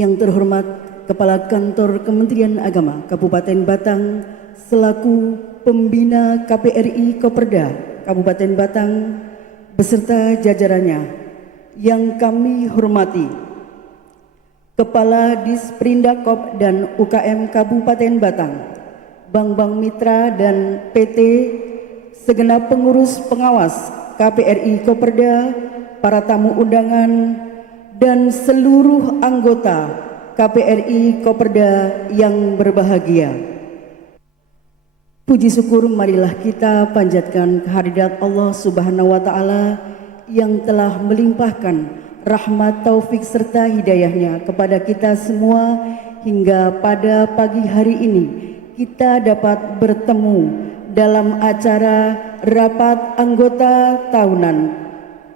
Yang terhormat Kepala Kantor Kementerian Agama Kabupaten Batang selaku Pembina KPRI Koperda Kabupaten Batang beserta jajarannya yang kami hormati, Kepala Disprindakop dan UKM Kabupaten Batang, Bank-bank mitra dan PT, segenap pengurus pengawas KPRI Koperda, para tamu undangan, dan seluruh anggota KPRI Koperda yang berbahagia. Puji syukur marilah kita panjatkan kehadirat Allah Subhanahu wa Ta'ala yang telah melimpahkan rahmat, taufik serta hidayahnya kepada kita semua hingga pada pagi hari ini kita dapat bertemu dalam acara rapat anggota tahunan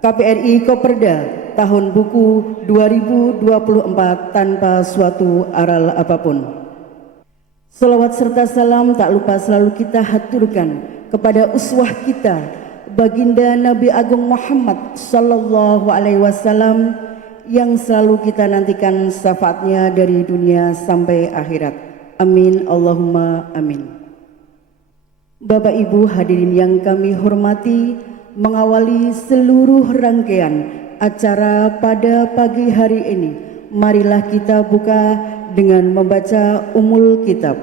KPRI Koperda tahun buku 2024 tanpa suatu aral apapun. Salawat serta salam tak lupa selalu kita haturkan kepada uswah kita, baginda Nabi Agung Muhammad Sallallahu Alaihi Wasallam yang selalu kita nantikan syafaatnya dari dunia sampai akhirat. Amin Allahumma amin. Bapak Ibu hadirin yang kami hormati, mengawali seluruh rangkaian acara pada pagi hari ini, marilah kita buka dengan membaca Ummul Kitab.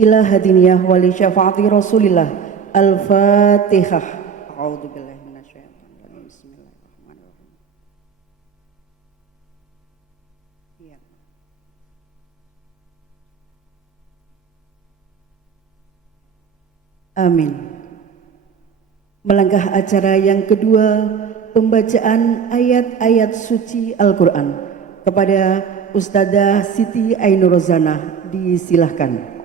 Ila hadiniyah wali syafaati Rasulillah. Al-Fatihah. A'udzubillahi minasyaitonir rajim. Bismillahirrahmanirrahim. Ya. Amin. Melangkah acara yang kedua, pembacaan ayat-ayat suci Al-Quran kepada Ustadzah Siti Ainur Rozanah, disilahkan.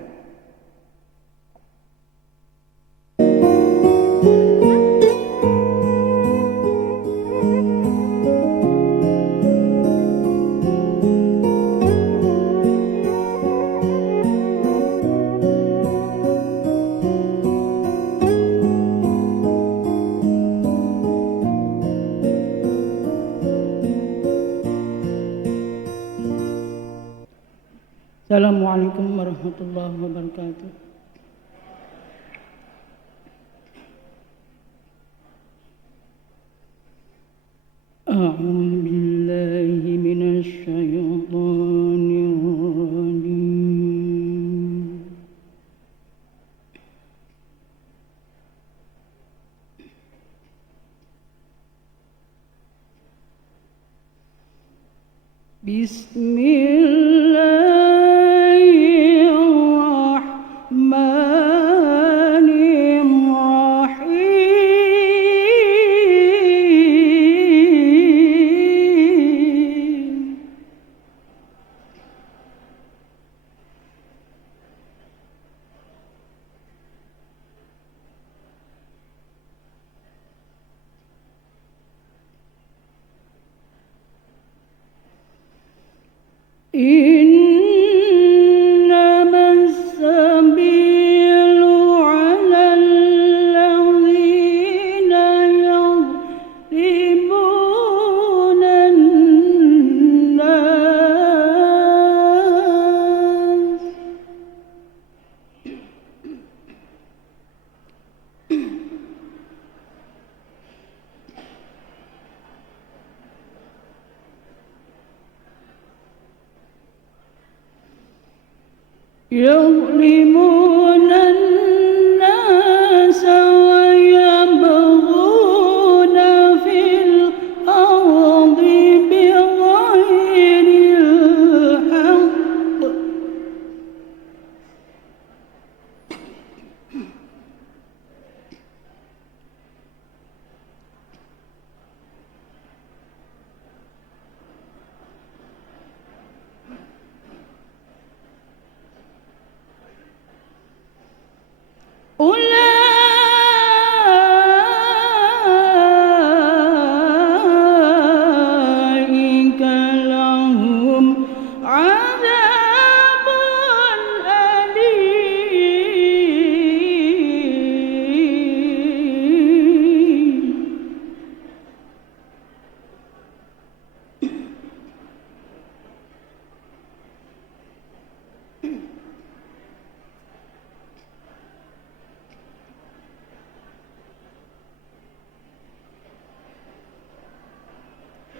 Assalamualaikum warahmatullahi wabarakatuh. A'udzu billahi minasy syaithanir rajim. Bismillah. يظلمون الناس ويبغون في الأرض بغير الحق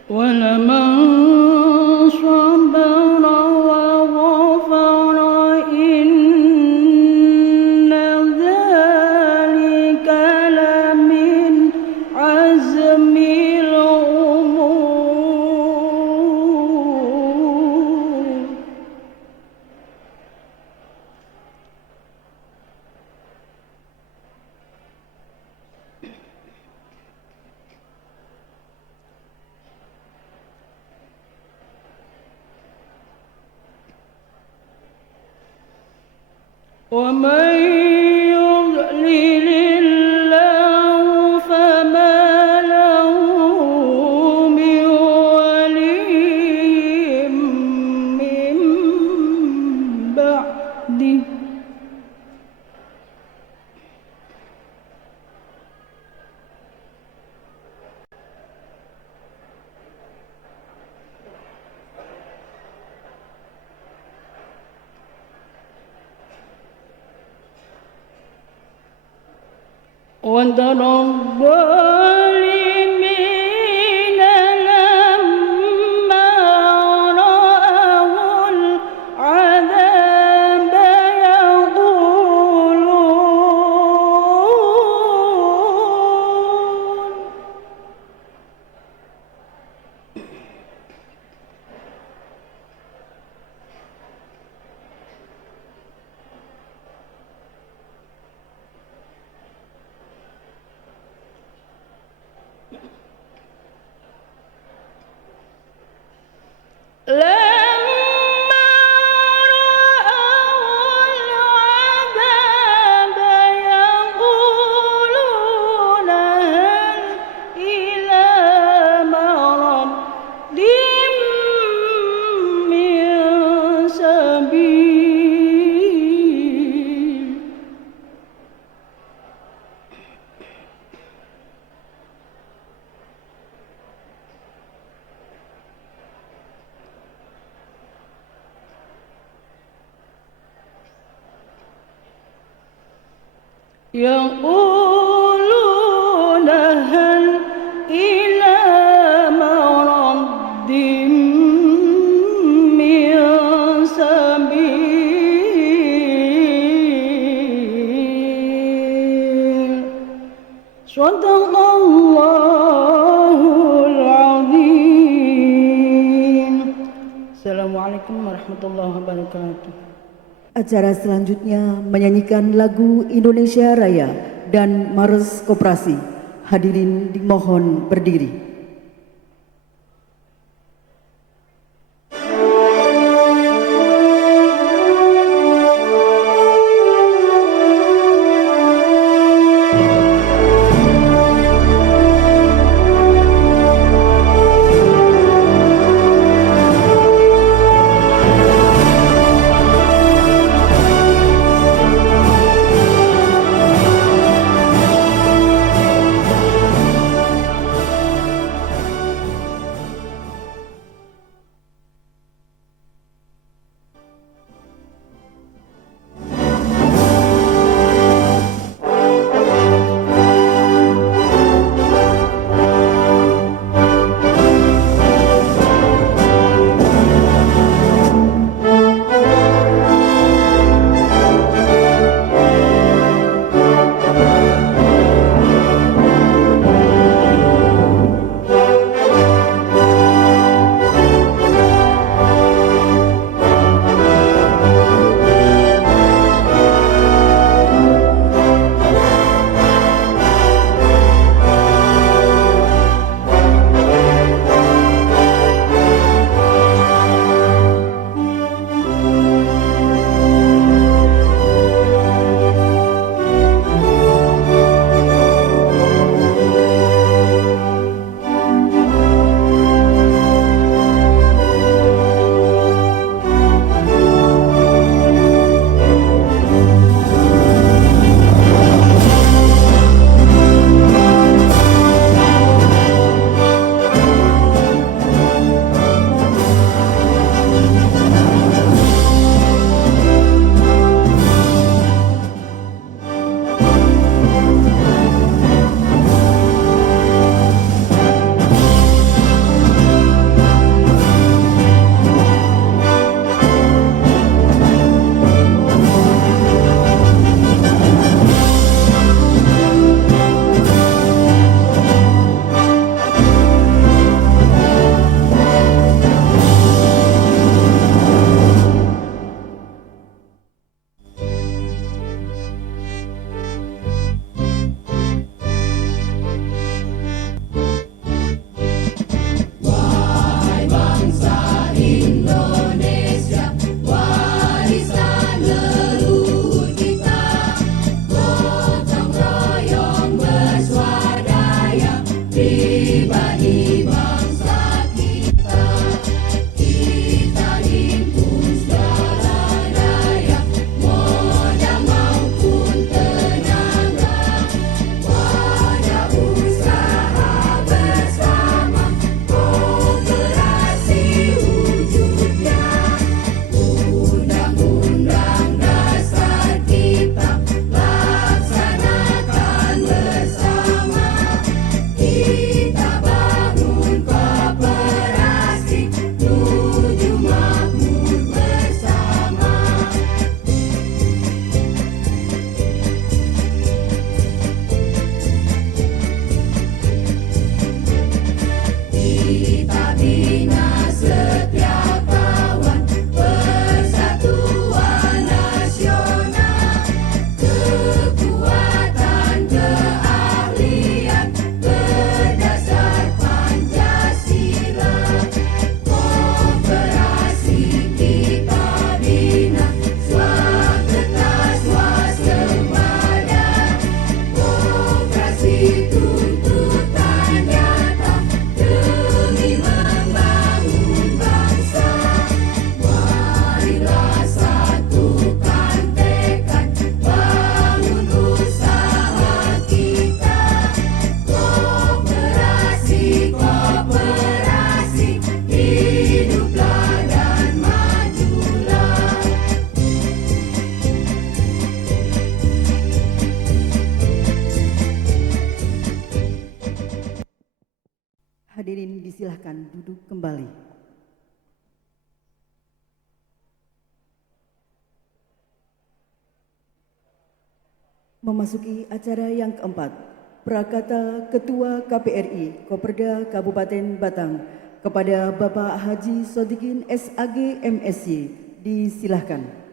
ولمن صبر وغفر إن ذلك لمن عزم الأمور. ومن يضلل الله فما له من ولي من بعده. وترى الظالمين لما رأوا العذاب لما رأوا العذاب يقولون هل إلى مرد من سبيل. يقولون هل إلى مرد من سبيل. صدق الله العظيم. Assalamualaikum warahmatullahi wabarakatuh. Acara selanjutnya menyanyikan lagu Indonesia Raya dan Mars Koperasi. Hadirin dimohon berdiri. Silahkan duduk kembali. Memasuki acara yang keempat, Prakata Ketua KPRI Koperda Kabupaten Batang kepada Bapak Haji Sodikin SAG MSy, disilahkan.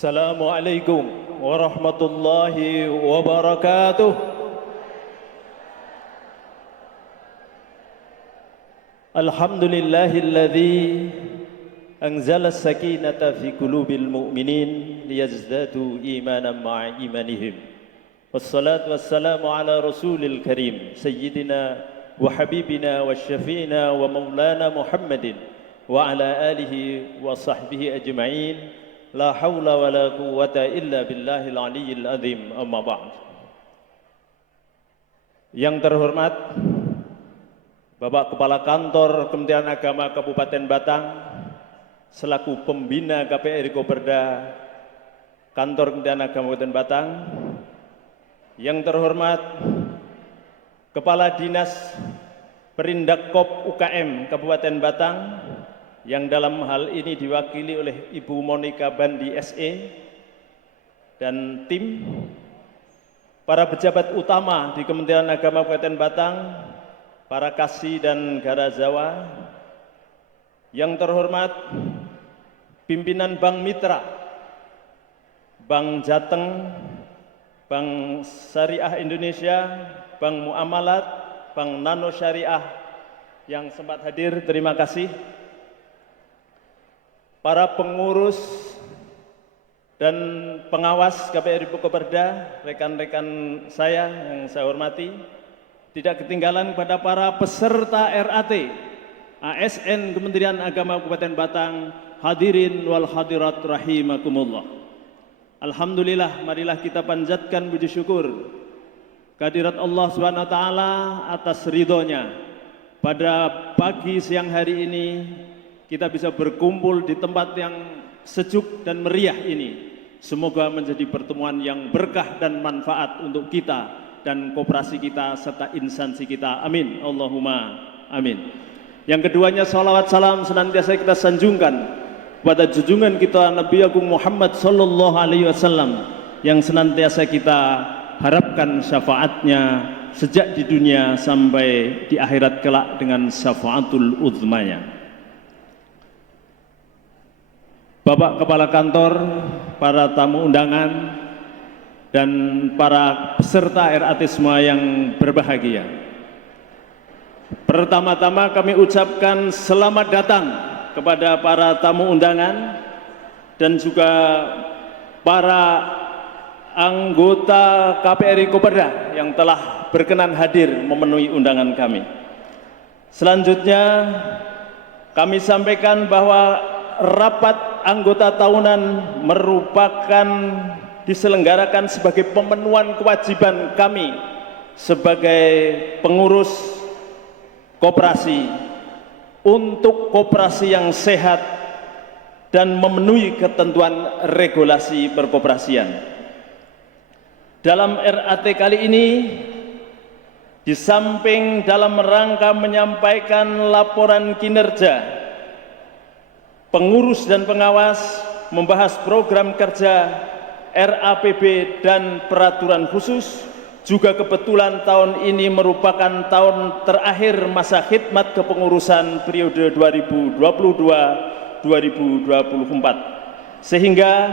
Assalamualaikum warahmatullahi wabarakatuh. Alhamdulillahilladzi anzala as-sakinata fi qulubil mu'minin liyazdadu imanan ma'a imanihim. Wassalatu wassalamu ala rasulil karim sayyidina wa habibina wa syafi'ina wa maulana Muhammadin wa ala alihi wa sahbihi ajma'in. La haula wa la quwwata illa billahil aliyyil azim, amma ba'd. Yang terhormat Bapak Kepala Kantor Kementerian Agama Kabupaten Batang selaku pembina KPRI Koperda Kantor Kementerian Agama Kabupaten Batang, yang terhormat Kepala Dinas Perindakop UKM Kabupaten Batang, yang dalam hal ini diwakili oleh Ibu Monika Bandi SE dan tim, para pejabat utama di Kementerian Agama Kabupaten Batang, para kasih dan garazawa, yang terhormat pimpinan Bank Mitra, Bank Jateng, Bank Syariah Indonesia, Bank Muamalat, Bank Nano Syariah yang sempat hadir, terima kasih. Para pengurus dan pengawas KPRI Koperda, rekan-rekan saya yang saya hormati, tidak ketinggalan kepada para peserta RAT, ASN Kementerian Agama Kabupaten Batang, hadirin wal hadirat rahimakumullah. Alhamdulillah, marilah kita panjatkan puji syukur kehadirat Allah Subhanahu wa taala atas ridhonya. Pada pagi siang hari ini kita bisa berkumpul di tempat yang sejuk dan meriah ini. Semoga menjadi pertemuan yang berkah dan manfaat untuk kita dan koperasi kita serta instansi kita. Amin. Allahumma amin. Yang keduanya, salawat salam senantiasa kita sanjungkan pada junjungan kita Nabi Agung Muhammad sallallahu alaihi wasallam, yang senantiasa kita harapkan syafaatnya sejak di dunia sampai di akhirat kelak dengan syafaatul uzmanya. Bapak Kepala Kantor, para tamu undangan, dan para peserta RAT semua yang berbahagia. Pertama-tama kami ucapkan selamat datang kepada para tamu undangan dan juga para anggota KPRI Koperda yang telah berkenan hadir memenuhi undangan kami. Selanjutnya kami sampaikan bahwa rapat anggota tahunan merupakan diselenggarakan sebagai pemenuhan kewajiban kami sebagai pengurus koperasi untuk koperasi yang sehat dan memenuhi ketentuan regulasi perkoperasian. Dalam RAT kali ini, di samping dalam rangka menyampaikan laporan kinerja, pengurus dan pengawas membahas program kerja RAPB dan peraturan khusus. Juga kebetulan tahun ini merupakan tahun terakhir masa khidmat kepengurusan periode 2022-2024. Sehingga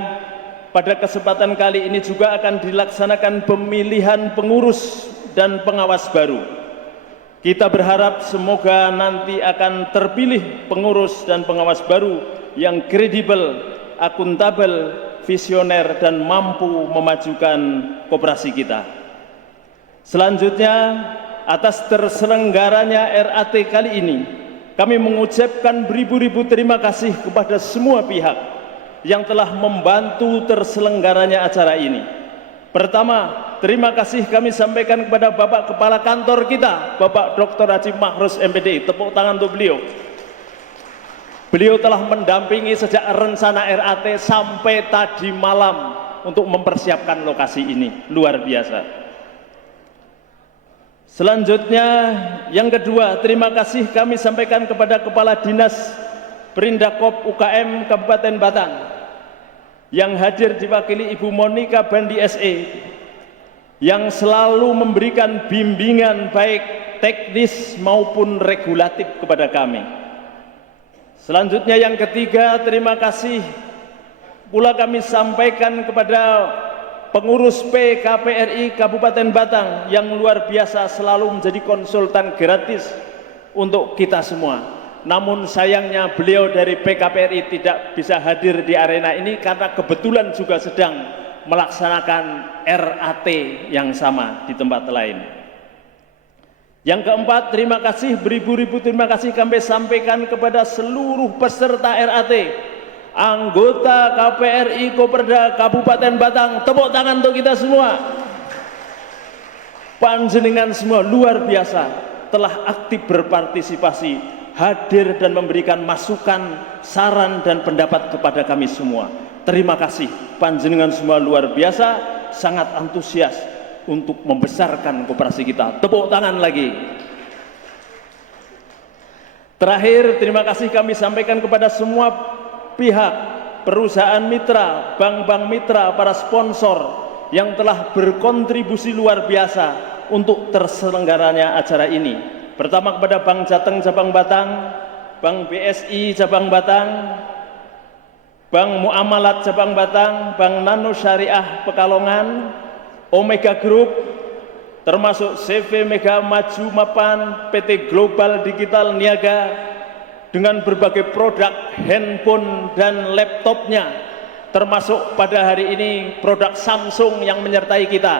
pada kesempatan kali ini juga akan dilaksanakan pemilihan pengurus dan pengawas baru. Kita berharap semoga nanti akan terpilih pengurus dan pengawas baru yang kredibel, akuntabel, visioner, dan mampu memajukan koperasi kita. Selanjutnya, atas terselenggaranya RAT kali ini, kami mengucapkan beribu-ribu terima kasih kepada semua pihak yang telah membantu terselenggaranya acara ini. Pertama, terima kasih kami sampaikan kepada Bapak Kepala Kantor kita, Bapak Dr. Haji Mahrus MPD. Tepuk tangan untuk beliau. Beliau telah mendampingi sejak rencana RAT sampai tadi malam untuk mempersiapkan lokasi ini. Luar biasa. Selanjutnya, yang kedua, terima kasih kami sampaikan kepada Kepala Dinas Perindakop UKM Kabupaten Batang yang hadir diwakili Ibu Monika Bandi SE yang selalu memberikan bimbingan baik teknis maupun regulatif kepada kami. Selanjutnya yang ketiga, terima kasih pula kami sampaikan kepada pengurus PKPRI Kabupaten Batang yang luar biasa selalu menjadi konsultan gratis untuk kita semua. Namun sayangnya beliau dari PKPRI tidak bisa hadir di arena ini karena kebetulan juga sedang melaksanakan RAT yang sama di tempat lain. Yang keempat, terima kasih, beribu-ribu terima kasih kami sampaikan kepada seluruh peserta RAT, anggota KPRI Koperda Kabupaten Batang. Tepuk tangan untuk kita semua. Panjenengan semua luar biasa telah aktif berpartisipasi, hadir dan memberikan masukan, saran dan pendapat kepada kami semua. Terima kasih, panjenengan semua luar biasa, sangat antusias untuk membesarkan koperasi kita. Tepuk tangan lagi. Terakhir, terima kasih kami sampaikan kepada semua pihak, perusahaan mitra, bank-bank mitra, para sponsor yang telah berkontribusi luar biasa untuk terselenggaranya acara ini. Pertama kepada Bank Jateng Cabang Batang, Bank BSI Cabang Batang, Bank Muamalat Cabang Batang, Bank Nano Syariah Pekalongan, Omega Group, termasuk CV Mega Maju Mapan, PT Global Digital Niaga, dengan berbagai produk handphone dan laptopnya, termasuk pada hari ini produk Samsung yang menyertai kita,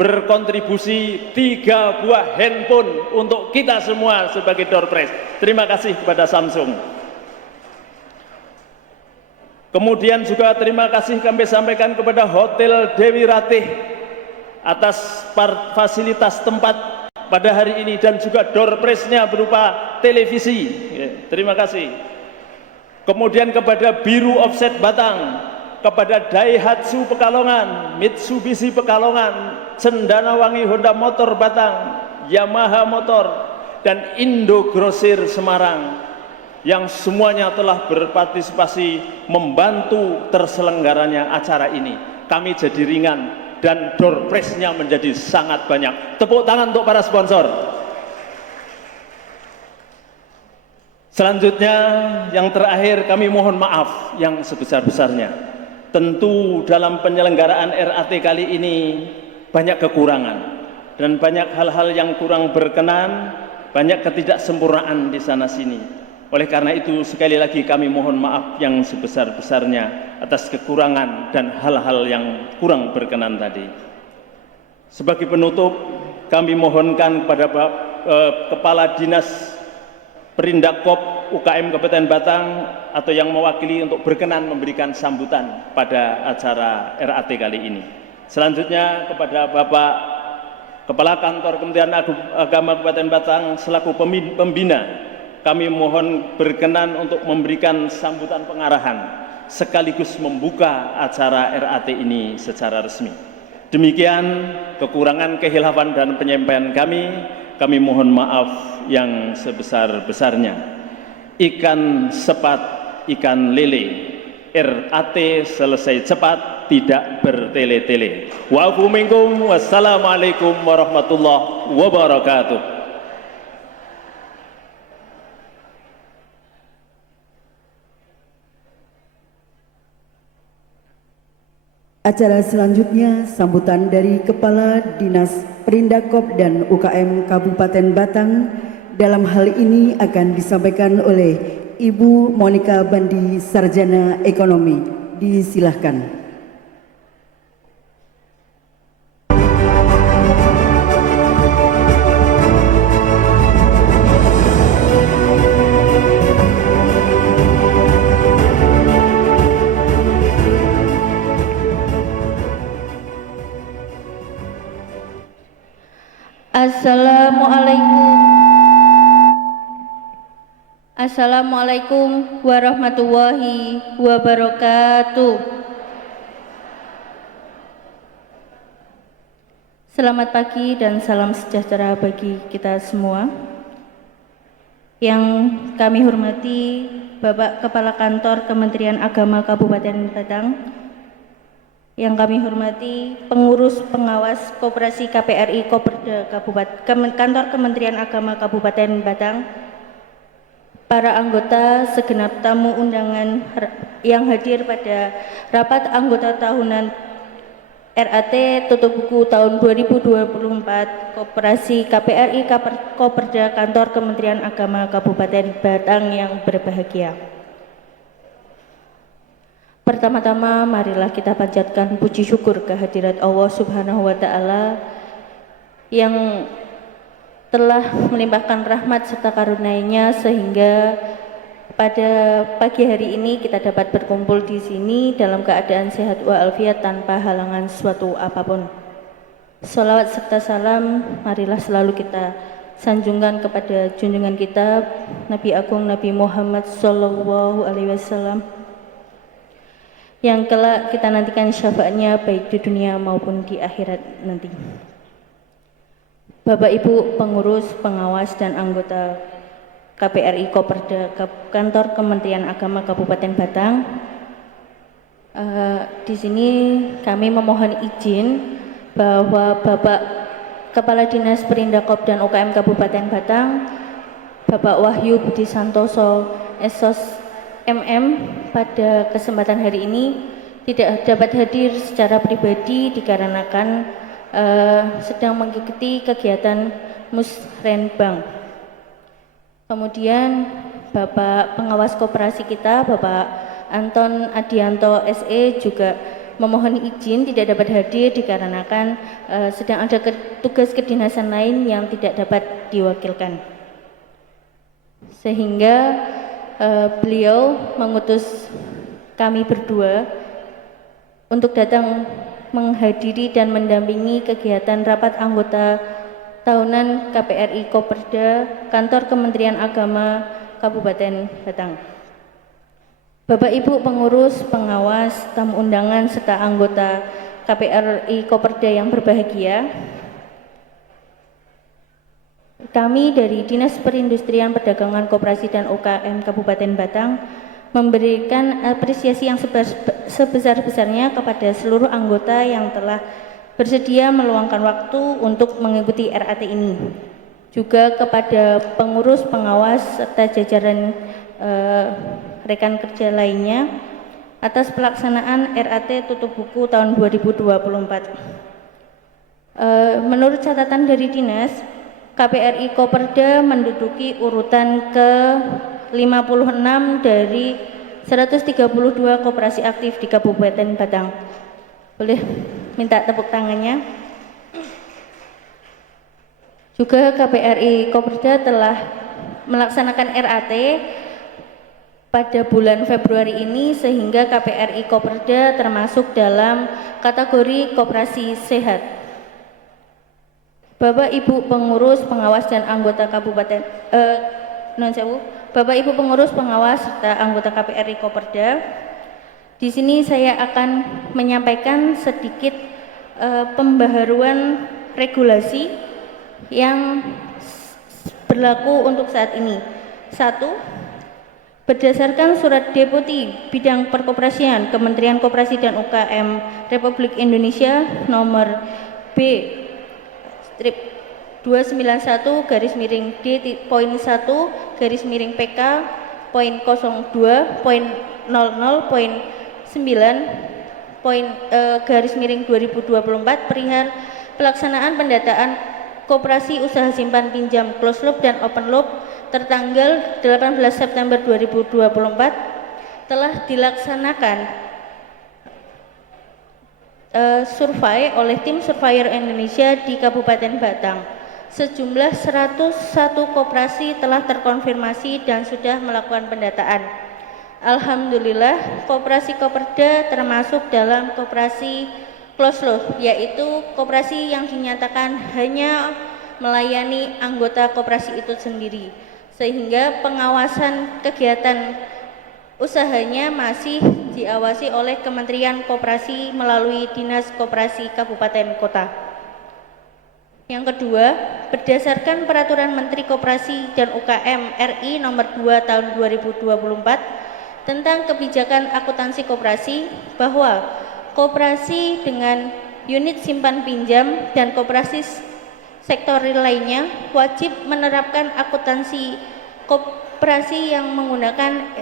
berkontribusi 3 buah handphone untuk kita semua sebagai door prize. Terima kasih kepada Samsung. Kemudian juga terima kasih kami sampaikan kepada Hotel Dewi Ratih atas fasilitas tempat pada hari ini dan juga door prize-nya berupa televisi. Terima kasih. Kemudian kepada Biru Offset Batang, kepada Daihatsu Pekalongan, Mitsubishi Pekalongan, Cendanawangi Honda Motor Batang, Yamaha Motor, dan Indo Grosir Semarang yang semuanya telah berpartisipasi membantu terselenggaranya acara ini. Kami jadi ringan dan door prize-nya menjadi sangat banyak. Tepuk tangan untuk para sponsor. Selanjutnya, yang terakhir kami mohon maaf yang sebesar-besarnya. Tentu dalam penyelenggaraan RAT kali ini banyak kekurangan dan banyak hal-hal yang kurang berkenan, banyak ketidaksempurnaan di sana-sini. Oleh karena itu sekali lagi kami mohon maaf yang sebesar-besarnya atas kekurangan dan hal-hal yang kurang berkenan tadi. Sebagai penutup, kami mohonkan kepada Kepala Dinas Perindakop UKM Kabupaten Batang atau yang mewakili untuk berkenan memberikan sambutan pada acara RAT kali ini. Selanjutnya kepada Bapak Kepala Kantor Kementerian Agama Kabupaten Batang selaku pembina, kami mohon berkenan untuk memberikan sambutan pengarahan sekaligus membuka acara RAT ini secara resmi. Demikian kekurangan, kehilafan dan penyampaian kami mohon maaf yang sebesar-besarnya. Ikan sepat, ikan lele, RAT selesai cepat, tidak bertele-tele. Wa'afu minkum, wassalamualaikum warahmatullahi wabarakatuh. Acara selanjutnya sambutan dari Kepala Dinas Perindakop dan UKM Kabupaten Batang. Dalam hal ini akan disampaikan oleh Ibu Monika Bandi, Sarjana Ekonomi. Disilahkan. Assalamualaikum warahmatullahi wabarakatuh. Selamat pagi dan salam sejahtera bagi kita semua. Yang kami hormati Bapak Kepala Kantor Kementerian Agama Kabupaten Batang, yang kami hormati pengurus pengawas Koperasi KPRI Koperda Kantor Kementerian Agama Kabupaten Batang, para anggota, segenap tamu undangan yang hadir pada rapat anggota tahunan RAT tutup buku tahun 2024 Koperasi KPRI Koperda Kantor Kementerian Agama Kabupaten Batang yang berbahagia. Pertama-tama marilah kita panjatkan puji syukur kehadirat Allah Subhanahu wa taala yang telah melimpahkan rahmat serta karunia-Nya sehingga pada pagi hari ini kita dapat berkumpul di sini dalam keadaan sehat walafiat tanpa halangan suatu apapun. Salawat serta salam marilah selalu kita sanjungkan kepada junjungan kita Nabi Agung Nabi Muhammad Sallallahu Alaihi Wasallam yang kelak kita nantikan syafaatnya baik di dunia maupun di akhirat nanti. Bapak Ibu pengurus, pengawas dan anggota KPRI Koperda Kantor Kementerian Agama Kabupaten Batang, di sini kami memohon izin bahwa Bapak Kepala Dinas Perindakop dan UKM Kabupaten Batang, Bapak Wahyu Budi Santoso SOS MM pada kesempatan hari ini tidak dapat hadir secara pribadi dikarenakan sedang mengikuti kegiatan musrenbang. Kemudian Bapak pengawas koperasi kita, Bapak Anton Adianto SE juga memohon izin tidak dapat hadir dikarenakan sedang ada tugas kedinasan lain yang tidak dapat diwakilkan. Sehingga beliau mengutus kami berdua untuk datang menghadiri dan mendampingi kegiatan rapat anggota tahunan KPRI Koperda Kantor Kementerian Agama Kabupaten Batang. Bapak Ibu pengurus, pengawas, tamu undangan serta anggota KPRI Koperda yang berbahagia, kami dari Dinas Perindustrian Perdagangan Koperasi dan UKM Kabupaten Batang memberikan apresiasi yang sebesar-besarnya kepada seluruh anggota yang telah bersedia meluangkan waktu untuk mengikuti RAT ini. Juga kepada pengurus, pengawas, serta jajaran rekan kerja lainnya atas pelaksanaan RAT tutup buku tahun 2024. Menurut catatan dari Dinas, KPRI Koperda menduduki urutan ke-56 dari 132 koperasi aktif di Kabupaten Batang. Boleh minta tepuk tangannya. Juga KPRI Koperda telah melaksanakan RAT pada bulan Februari ini sehingga KPRI Koperda termasuk dalam kategori koperasi sehat. Bapak Ibu pengurus, pengawas dan anggota Kabupaten Bapak Ibu pengurus, pengawas serta anggota KPRI Koperda, di sini saya akan menyampaikan sedikit pembaharuan regulasi yang berlaku untuk saat ini. 1. Berdasarkan Surat Deputi Bidang Perkoperasian Kementerian Koperasi dan UKM Republik Indonesia nomor B/D.1.1/00.9.2024 perihal pelaksanaan pendataan koperasi usaha simpan pinjam closed loop dan open loop tertanggal 18 September 2024 telah dilaksanakan survei oleh tim Surveyor Indonesia di Kabupaten Batang. Sejumlah 101 koperasi telah terkonfirmasi dan sudah melakukan pendataan. Alhamdulillah, koperasi Koperda termasuk dalam koperasi closed loop, yaitu koperasi yang dinyatakan hanya melayani anggota koperasi itu sendiri. sehingga pengawasan kegiatan usahanya masih diawasi oleh Kementerian Koperasi melalui Dinas Koperasi Kabupaten Kota. Yang kedua, berdasarkan Peraturan Menteri Koperasi dan UKM RI Nomor 2 Tahun 2024 tentang kebijakan akuntansi koperasi, bahwa koperasi dengan unit simpan pinjam dan koperasi sektor real lainnya wajib menerapkan akuntansi koperasi yang menggunakan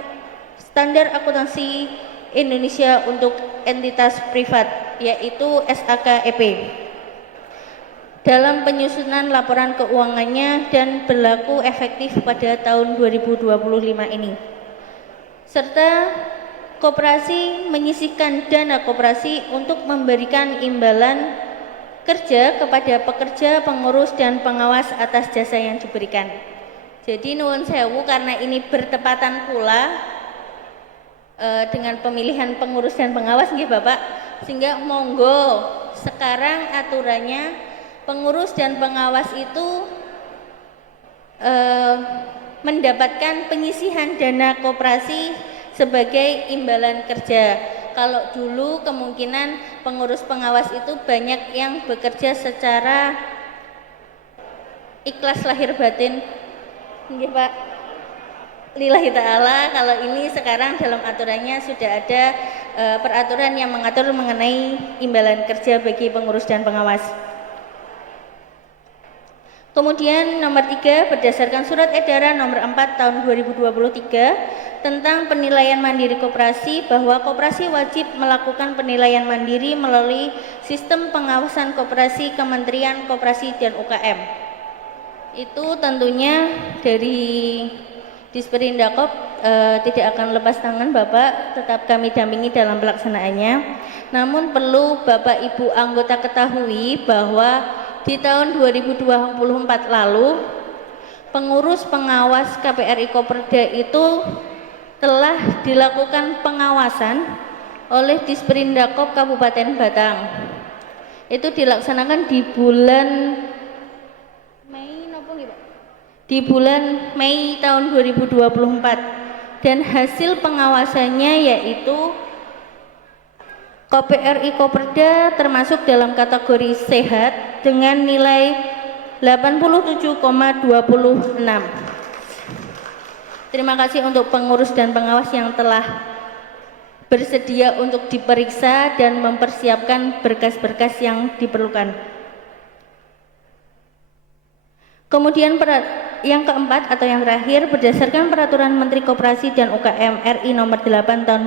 standar akuntansi Indonesia untuk entitas privat, yaitu SAKEP, dalam penyusunan laporan keuangannya dan berlaku efektif pada tahun 2025 ini. Serta koperasi menyisihkan dana koperasi untuk memberikan imbalan kerja kepada pekerja, pengurus, dan pengawas atas jasa yang diberikan. Jadi nuwun sewu, karena ini bertepatan pula dengan pemilihan pengurus dan pengawas nggih Bapak, sehingga monggo sekarang aturannya pengurus dan pengawas itu mendapatkan penyisihan dana koperasi sebagai imbalan kerja. Kalau dulu kemungkinan pengurus pengawas itu banyak yang bekerja secara ikhlas lahir batin, nggih Pak, lillahi ta'ala. Kalau ini sekarang dalam aturannya sudah ada peraturan yang mengatur mengenai imbalan kerja bagi pengurus dan pengawas. Kemudian nomor 3, berdasarkan surat edaran nomor 4 tahun 2023 tentang penilaian mandiri koperasi, bahwa koperasi wajib melakukan penilaian mandiri melalui sistem pengawasan koperasi Kementerian Koperasi dan UKM. Itu tentunya dari Disperindak tidak akan lepas tangan Bapak, tetap kami dampingi dalam pelaksanaannya. Namun perlu Bapak Ibu anggota ketahui bahwa di tahun 2024 lalu pengurus pengawas KPRI Koperda itu telah dilakukan pengawasan oleh Disperindak Kabupaten Batang. Itu dilaksanakan di bulan Mei tahun 2024, dan hasil pengawasannya yaitu KPRI Koperda termasuk dalam kategori sehat dengan nilai 87,26. Terima kasih untuk pengurus dan pengawas yang telah bersedia untuk diperiksa dan mempersiapkan berkas-berkas yang diperlukan. Kemudian yang keempat atau yang terakhir, berdasarkan Peraturan Menteri Koperasi dan UKM RI Nomor 8 Tahun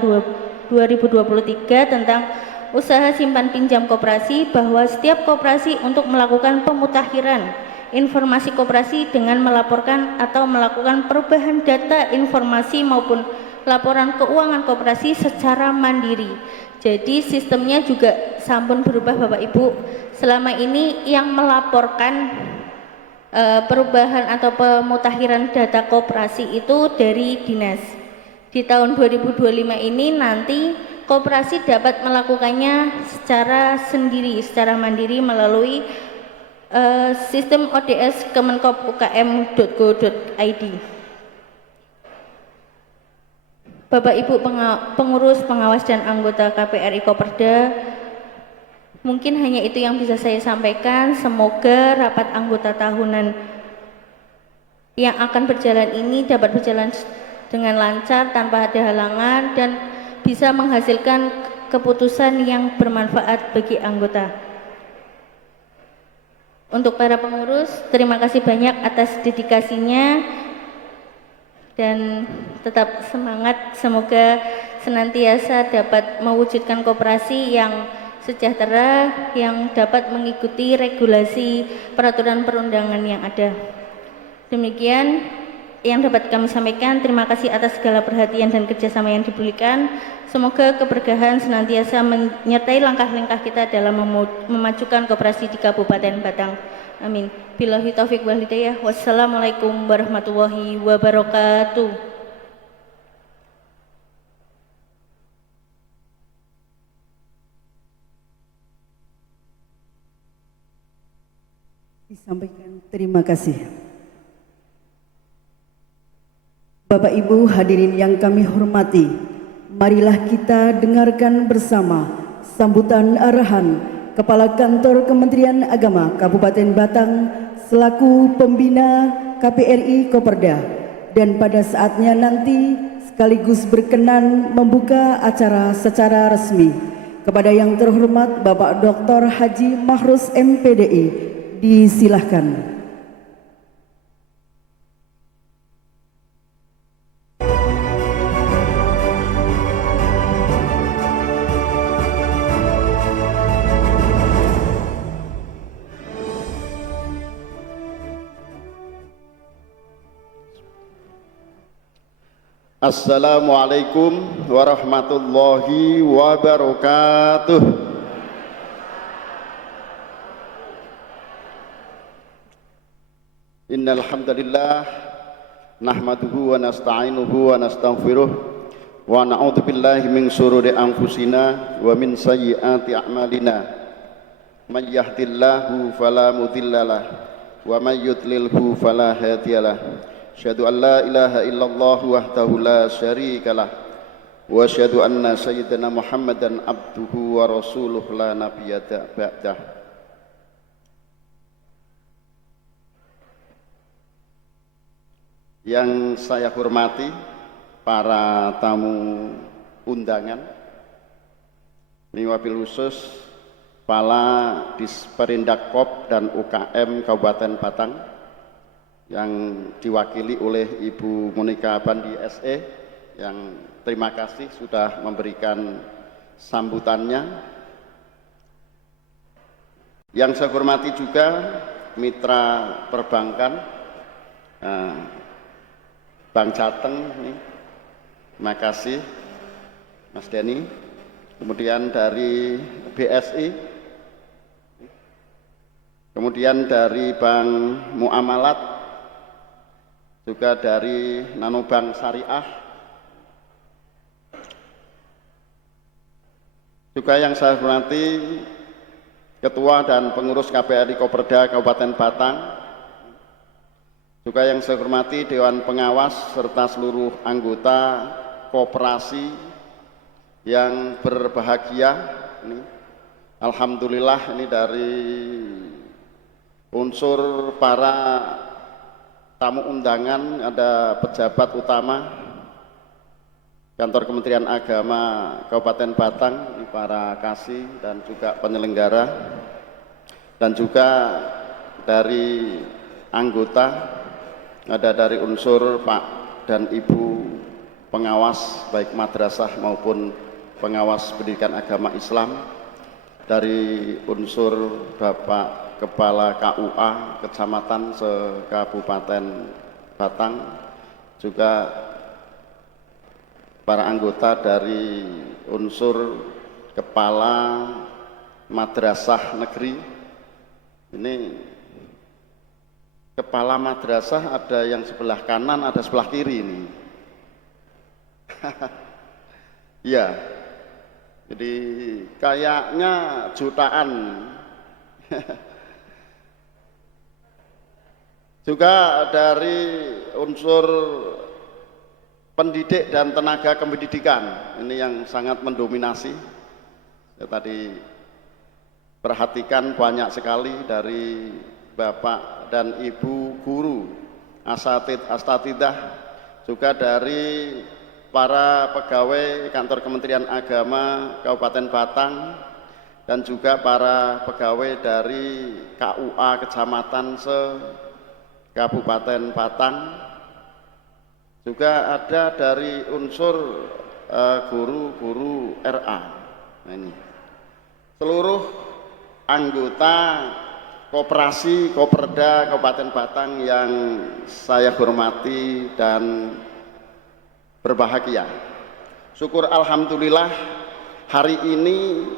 2023 tentang usaha simpan pinjam koperasi, bahwa setiap koperasi untuk melakukan pemutakhiran informasi koperasi dengan melaporkan atau melakukan perubahan data informasi maupun laporan keuangan koperasi secara mandiri. Jadi sistemnya juga sampun berubah Bapak Ibu. Selama ini yang melaporkan perubahan atau pemutakhiran data koperasi itu dari dinas. Di tahun 2025 ini nanti koperasi dapat melakukannya secara sendiri, secara mandiri melalui sistem ODS kemenkop.ukm.go.id. Bapak Ibu pengurus, pengawas, dan anggota KPRI Koperda, mungkin hanya itu yang bisa saya sampaikan. Semoga rapat anggota tahunan yang akan berjalan ini dapat berjalan dengan lancar tanpa ada halangan dan bisa menghasilkan keputusan yang bermanfaat bagi anggota. Untuk para pengurus, terima kasih banyak atas dedikasinya dan tetap semangat. Semoga senantiasa dapat mewujudkan koperasi yang sejahtera, yang dapat mengikuti regulasi peraturan perundangan yang ada. Demikian yang dapat kami sampaikan. Terima kasih atas segala perhatian dan kerjasama yang diberikan. Semoga keberkahan senantiasa menyertai langkah-langkah kita dalam memajukan koperasi di Kabupaten Batang. Amin. Billahi taufiq wal hidayah. Wassalamualaikum warahmatullahi wabarakatuh. Disampaikan terima kasih. Bapak Ibu hadirin yang kami hormati, marilah kita dengarkan bersama sambutan arahan Kepala Kantor Kementerian Agama Kabupaten Batang selaku pembina KPRI Koperda, dan pada saatnya nanti sekaligus berkenan membuka acara secara resmi. Kepada yang terhormat Bapak Dr. Haji Mahrus MPDI, disilahkan. Assalamualaikum warahmatullahi wabarakatuh. Innal hamdalillah nahmaduhu wa nasta'inuhu wa nastaghfiruh wa na'udzu billahi min shururi anfusina wa min sayyiati a'malina. May yahdihillahu fala mudhillalah wa may yudlilhu fala hadiyalah. Asyhadu an la ilaha illallah wahdahu la syarikalah wa asyhadu anna sayyidina Muhammadan abduhu wa rasuluh la nabiyya ba'dah. Yang saya hormati para tamu undangan, ini wabil khusus Kepala Disperindak Kop dan UKM Kabupaten Batang yang diwakili oleh Ibu Monika Bandi SE, yang terima kasih sudah memberikan sambutannya. Yang saya hormati juga mitra perbankan, Bank Jateng, terima kasih Mas Denny. Kemudian dari BSI, kemudian dari Bank Muamalat, juga dari Nanobank Syariah, juga yang saya hormati Ketua dan Pengurus KPRI Koperda Kabupaten Batang, juga yang saya hormati Dewan Pengawas serta seluruh anggota koperasi yang berbahagia. Ini alhamdulillah, ini dari unsur para tamu undangan ada pejabat utama Kantor Kementerian Agama Kabupaten Batang, para kasih dan juga penyelenggara, dan juga dari anggota ada dari unsur Pak dan Ibu pengawas baik madrasah maupun pengawas pendidikan agama Islam, dari unsur Bapak Kepala KUA Kecamatan se-Kabupaten Batang, juga para anggota dari unsur Kepala Madrasah Negeri. Ini Kepala Madrasah ada yang sebelah kanan, ada sebelah kiri ini. Ya, jadi kayaknya jutaan. Juga dari unsur pendidik dan tenaga kependidikan, ini yang sangat mendominasi. Ya, tadi perhatikan banyak sekali dari Bapak dan Ibu guru, asatid, astatidah, juga dari para pegawai Kantor Kementerian Agama Kabupaten Batang, dan juga para pegawai dari KUA Kecamatan se-Kabupaten Batang, juga ada dari unsur guru-guru RA. Nah, ini seluruh anggota Koperasi Koperda Kabupaten Batang yang saya hormati dan berbahagia. Syukur alhamdulillah hari ini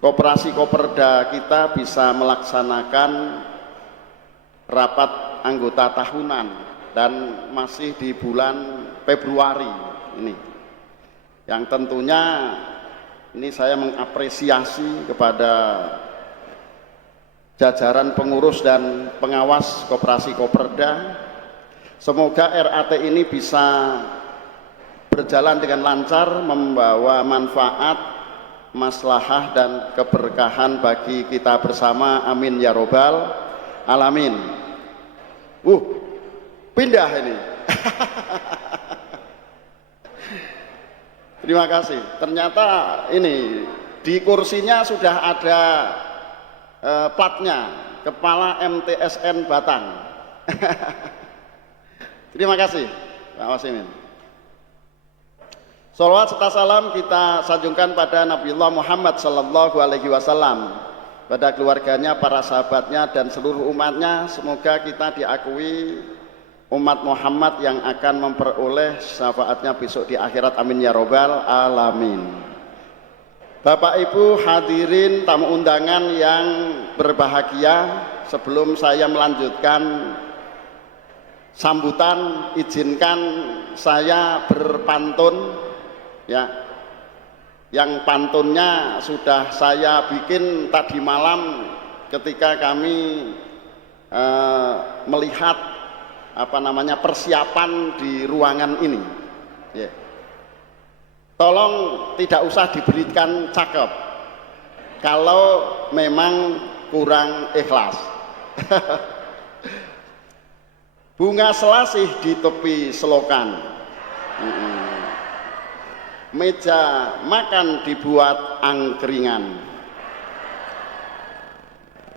Koperasi Koperda kita bisa melaksanakan rapat anggota tahunan dan masih di bulan Februari ini, yang tentunya ini saya mengapresiasi kepada jajaran pengurus dan pengawas Koperasi Koperda Semoga RAT ini bisa berjalan dengan lancar, membawa manfaat, maslahah dan keberkahan bagi kita bersama. Amin ya robbal alamin. Pindah ini. Terima kasih. Ternyata ini di kursinya sudah ada platnya, Kepala MTSN Batang. Terima kasih Pak Wasimin. Sholawat serta salam kita sanjungkan pada Nabiullah Muhammad sallallahu alaihi wasallam, pada keluarganya, para sahabatnya dan seluruh umatnya. Semoga kita diakui umat Muhammad yang akan memperoleh syafaatnya besok di akhirat. Amin ya robbal alamin. Bapak Ibu hadirin tamu undangan yang berbahagia, sebelum saya melanjutkan sambutan, izinkan saya berpantun ya. Yang pantunnya sudah saya bikin tadi malam ketika kami melihat persiapan di ruangan ini ya. Tolong tidak usah diberikan cakep kalau memang kurang ikhlas. Bunga selasih di tepi selokan, meja makan dibuat angkringan.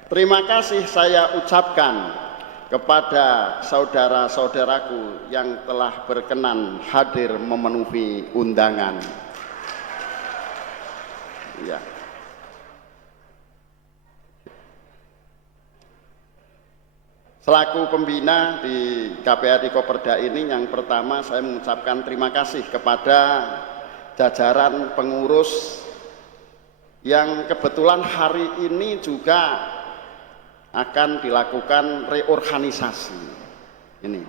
Terima kasih saya ucapkan kepada saudara-saudaraku yang telah berkenan hadir memenuhi undangan. Ya. Selaku pembina di KPRI Koperda ini, yang pertama saya mengucapkan terima kasih kepada jajaran pengurus yang kebetulan hari ini juga akan dilakukan reorganisasi ini.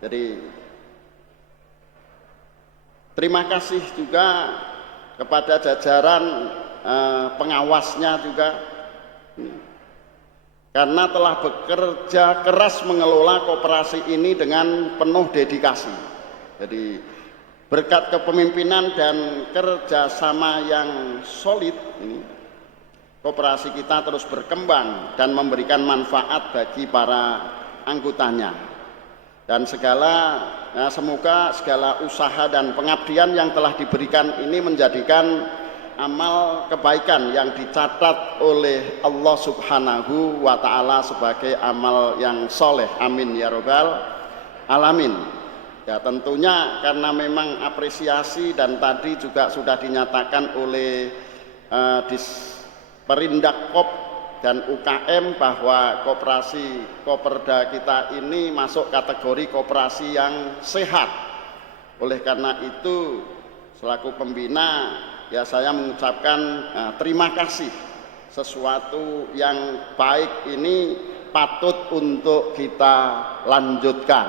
Jadi terima kasih juga kepada jajaran pengawasnya juga, karena telah bekerja keras mengelola koperasi ini dengan penuh dedikasi. Jadi berkat kepemimpinan dan kerjasama yang solid ini, koperasi kita terus berkembang dan memberikan manfaat bagi para anggotanya. Dan semoga segala usaha dan pengabdian yang telah diberikan ini menjadikan amal kebaikan yang dicatat oleh Allah Subhanahu wa Ta'ala sebagai amal yang soleh. Amin ya robbal alamin. Ya, tentunya karena memang apresiasi dan tadi juga sudah dinyatakan oleh Perindak Kop dan UKM bahwa koperasi Koperda kita ini masuk kategori koperasi yang sehat. Oleh karena itu selaku pembina ya saya mengucapkan terima kasih. Sesuatu yang baik ini patut untuk kita lanjutkan.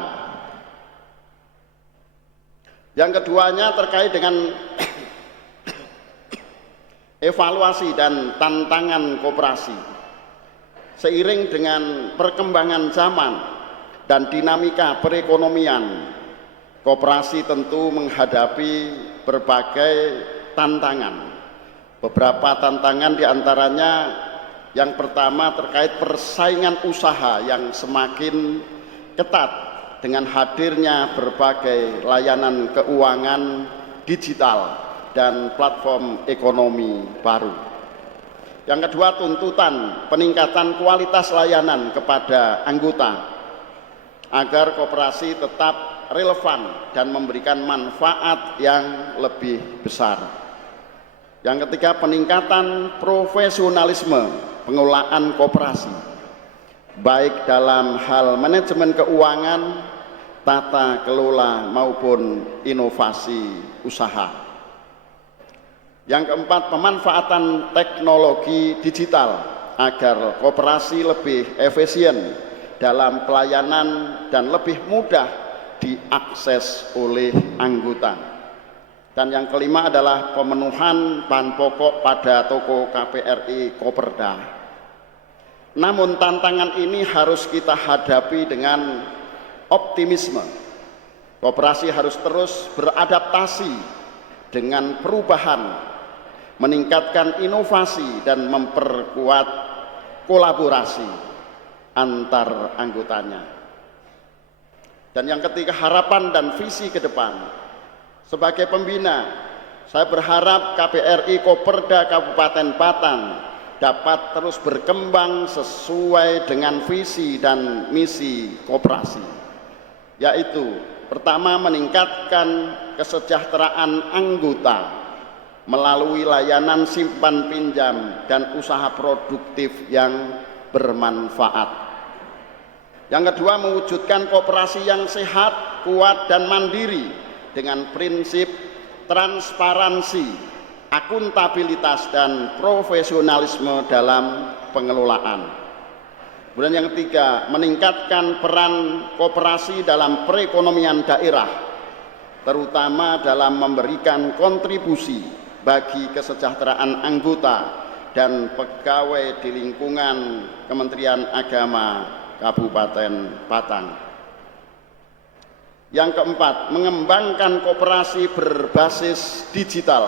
Yang keduanya terkait dengan evaluasi dan tantangan koperasi. Seiring dengan perkembangan zaman dan dinamika perekonomian, koperasi tentu menghadapi berbagai tantangan. Beberapa tantangan diantaranya yang pertama terkait persaingan usaha yang semakin ketat dengan hadirnya berbagai layanan keuangan digital dan platform ekonomi baru. Yang kedua, tuntutan peningkatan kualitas layanan kepada anggota agar koperasi tetap relevan dan memberikan manfaat yang lebih besar. Yang ketiga, peningkatan profesionalisme pengelolaan koperasi, baik dalam hal manajemen keuangan, tata kelola maupun inovasi usaha. Yang keempat, pemanfaatan teknologi digital agar koperasi lebih efisien dalam pelayanan dan lebih mudah diakses oleh anggota. Dan yang kelima adalah pemenuhan bahan pokok pada toko KPRI Koperda. Namun tantangan ini harus kita hadapi dengan optimisme. Koperasi harus terus beradaptasi dengan perubahan, meningkatkan inovasi dan memperkuat kolaborasi antar anggotanya. Dan yang ketiga, harapan dan visi ke depan. Sebagai pembina, saya berharap KBRI Koperda Kabupaten Batang dapat terus berkembang sesuai dengan visi dan misi koperasi, yaitu pertama, meningkatkan kesejahteraan anggota melalui layanan simpan pinjam dan usaha produktif yang bermanfaat. Yang kedua, mewujudkan koperasi yang sehat, kuat, dan mandiri dengan prinsip transparansi, akuntabilitas, dan profesionalisme dalam pengelolaan. Kemudian yang ketiga, meningkatkan peran koperasi dalam perekonomian daerah, terutama dalam memberikan kontribusi bagi kesejahteraan anggota dan pegawai di lingkungan Kementerian Agama Kabupaten Batang. Yang keempat, mengembangkan koperasi berbasis digital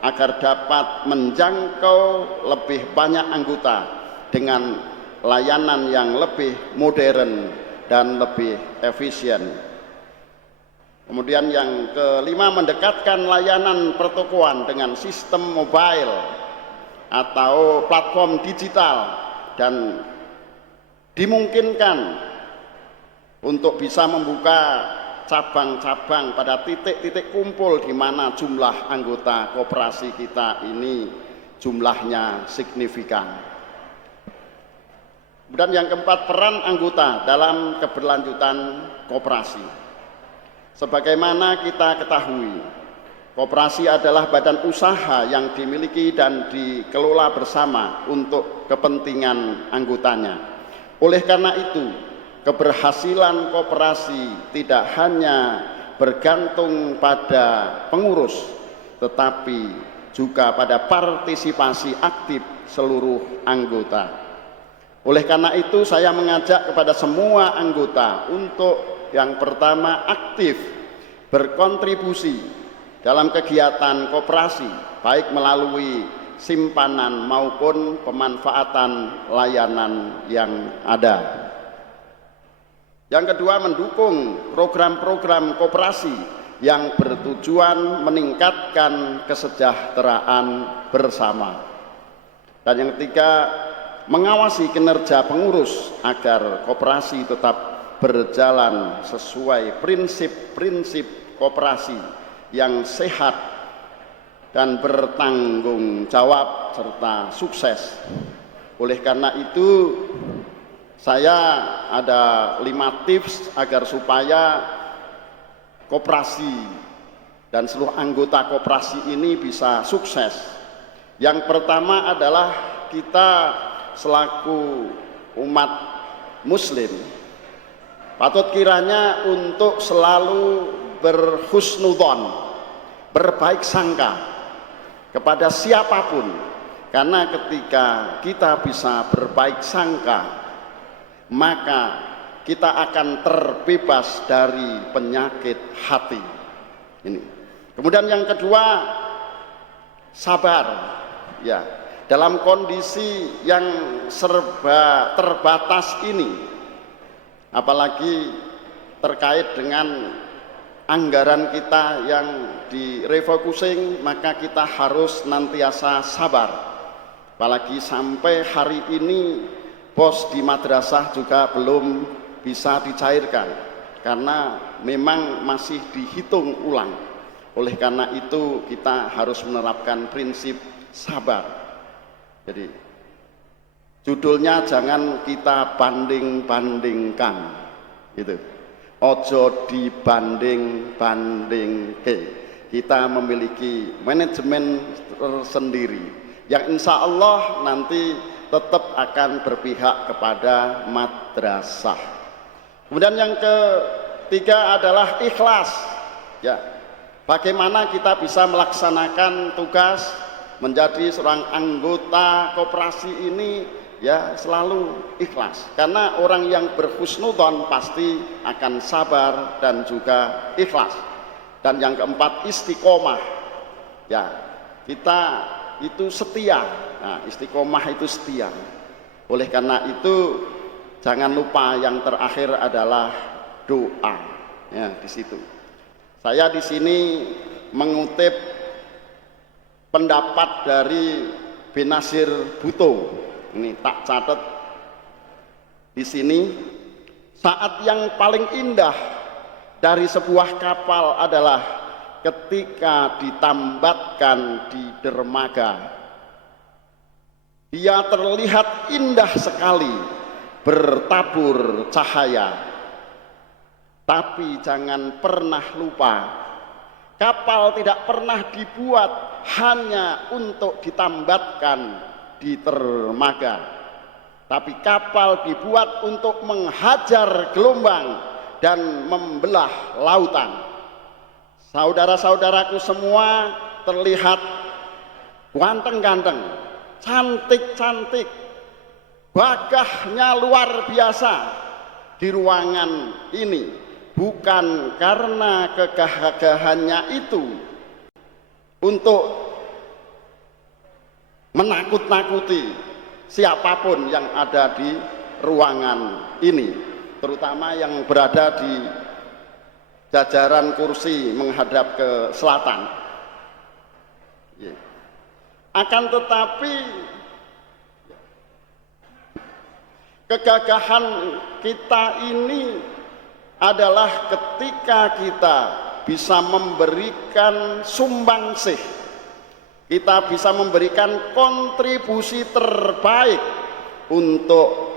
agar dapat menjangkau lebih banyak anggota dengan layanan yang lebih modern dan lebih efisien. Kemudian yang kelima, mendekatkan layanan pertokoan dengan sistem mobile atau platform digital dan dimungkinkan untuk bisa membuka cabang-cabang pada titik-titik kumpul di mana jumlah anggota koperasi kita ini jumlahnya signifikan. Dan yang keempat, peran anggota dalam keberlanjutan koperasi. Sebagaimana kita ketahui, koperasi adalah badan usaha yang dimiliki dan dikelola bersama untuk kepentingan anggotanya. Oleh karena itu, keberhasilan koperasi tidak hanya bergantung pada pengurus, tetapi juga pada partisipasi aktif seluruh anggota. Oleh karena itu, saya mengajak kepada semua anggota untuk yang pertama aktif berkontribusi dalam kegiatan koperasi, baik melalui simpanan maupun pemanfaatan layanan yang ada. Yang kedua, mendukung program-program koperasi yang bertujuan meningkatkan kesejahteraan bersama. Dan yang ketiga, mengawasi kinerja pengurus agar koperasi tetap berjalan sesuai prinsip-prinsip koperasi yang sehat dan bertanggung jawab serta sukses. Oleh karena itu, saya ada 5 tips agar supaya koperasi dan seluruh anggota koperasi ini bisa sukses. Yang pertama adalah kita selaku umat muslim patut kiranya untuk selalu berhusnudzon, berbaik sangka kepada siapapun, karena ketika kita bisa berbaik sangka maka kita akan terbebas dari penyakit hati ini. Kemudian yang kedua, sabar ya. Dalam kondisi yang serba terbatas ini, apalagi terkait dengan anggaran kita yang direfocusing, maka kita harus nantiasa sabar. Apalagi sampai hari ini pos di madrasah juga belum bisa dicairkan karena memang masih dihitung ulang. Oleh karena itu kita harus menerapkan prinsip sabar. Jadi judulnya jangan kita banding-bandingkan, gitu. Ojo dibanding-bandingke. Kita memiliki manajemen tersendiri yang insya Allah nanti tetap akan berpihak kepada madrasah. Kemudian yang ketiga adalah ikhlas. Ya, bagaimana kita bisa melaksanakan tugas menjadi seorang anggota koperasi ini ya selalu ikhlas, karena orang yang berhusnudzon pasti akan sabar dan juga ikhlas. Dan yang keempat, istiqomah. Ya, kita itu setia. Nah, istiqomah itu setia. Oleh karena itu jangan lupa yang terakhir adalah doa. Ya, di situ. Saya di sini mengutip pendapat dari Benazir Bhutto. Ini tak catat di sini. Saat yang paling indah dari sebuah kapal adalah ketika ditambatkan di dermaga. Dia terlihat indah sekali, bertabur cahaya. Tapi jangan pernah lupa, kapal tidak pernah dibuat hanya untuk ditambatkan di dermaga, tapi kapal dibuat untuk menghajar gelombang dan membelah lautan. Saudara-saudaraku semua terlihat ganteng-ganteng, cantik-cantik, gagahnya luar biasa di ruangan ini, bukan karena kegagahannya itu untuk menakut-nakuti siapapun yang ada di ruangan ini, terutama yang berada di jajaran kursi menghadap ke selatan. Akan tetapi kegagahan kita ini adalah ketika kita bisa memberikan sumbangsih, kita bisa memberikan kontribusi terbaik untuk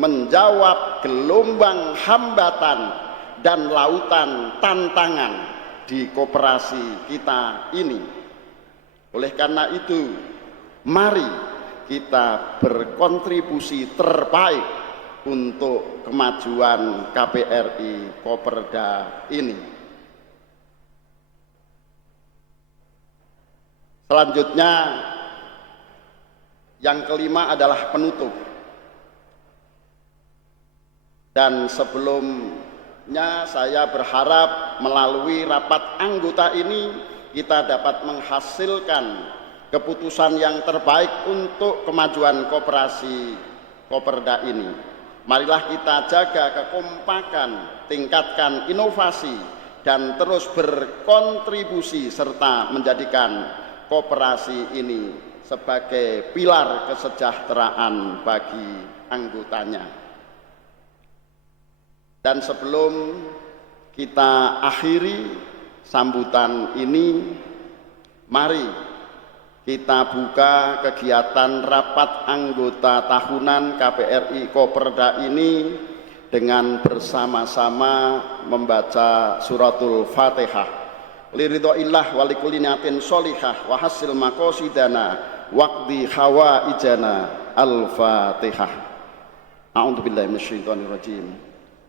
menjawab gelombang hambatan dan lautan tantangan di koperasi kita ini. Oleh karena itu, mari kita berkontribusi terbaik untuk kemajuan KPRI Koperda ini. Selanjutnya, yang kelima adalah penutup. Dan sebelumnya saya berharap melalui rapat anggota ini kita dapat menghasilkan keputusan yang terbaik untuk kemajuan koperasi Koperda ini. Marilah kita jaga kekompakan, tingkatkan inovasi, dan terus berkontribusi serta menjadikan koperasi ini sebagai pilar kesejahteraan bagi anggotanya. Dan sebelum kita akhiri sambutan ini, mari kita buka kegiatan rapat anggota tahunan KPRI Koperda ini dengan bersama-sama membaca suratul Fatihah. Liridhoillah walikulinatin sholihah wa hasil maqasidana waqdi hawaijana al-Fatihah. A'udzubillahi minasyaitonirrajim.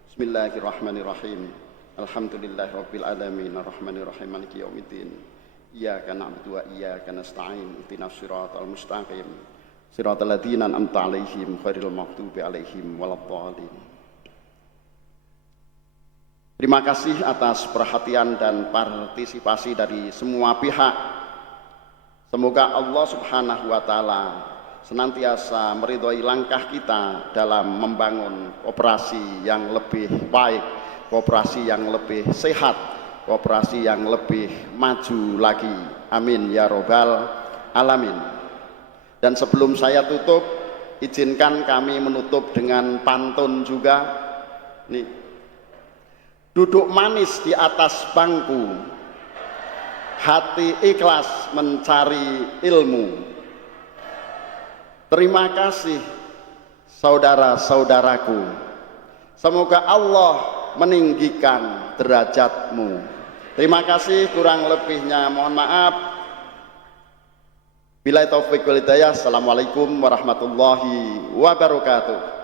Bismillahirrahmanirrahim. Alhamdulillahirabbil alamin arrahmanirrahim maliki yaumiddin. Iyyaka na'budu wa iyyaka nasta'in. Ihdinas siratal mustaqim. Siratal ladzina an'amta 'alaihim ghairil maghdubi 'alaihim waladdallin. Terima kasih atas perhatian dan partisipasi dari semua pihak. Semoga Allah Subhanahu wa Ta'ala senantiasa meridhoi langkah kita dalam membangun koperasi yang lebih baik, koperasi yang lebih sehat, koperasi yang lebih maju lagi. Amin ya robbal alamin. Dan sebelum saya tutup, izinkan kami menutup dengan pantun juga. Nih, duduk manis di atas bangku, hati ikhlas mencari ilmu. Terima kasih saudara-saudaraku. Semoga Allah meninggikan derajatmu. Terima kasih, kurang lebihnya mohon maaf. Billahi taufiq wal hidayah. Assalamualaikum warahmatullahi wabarakatuh.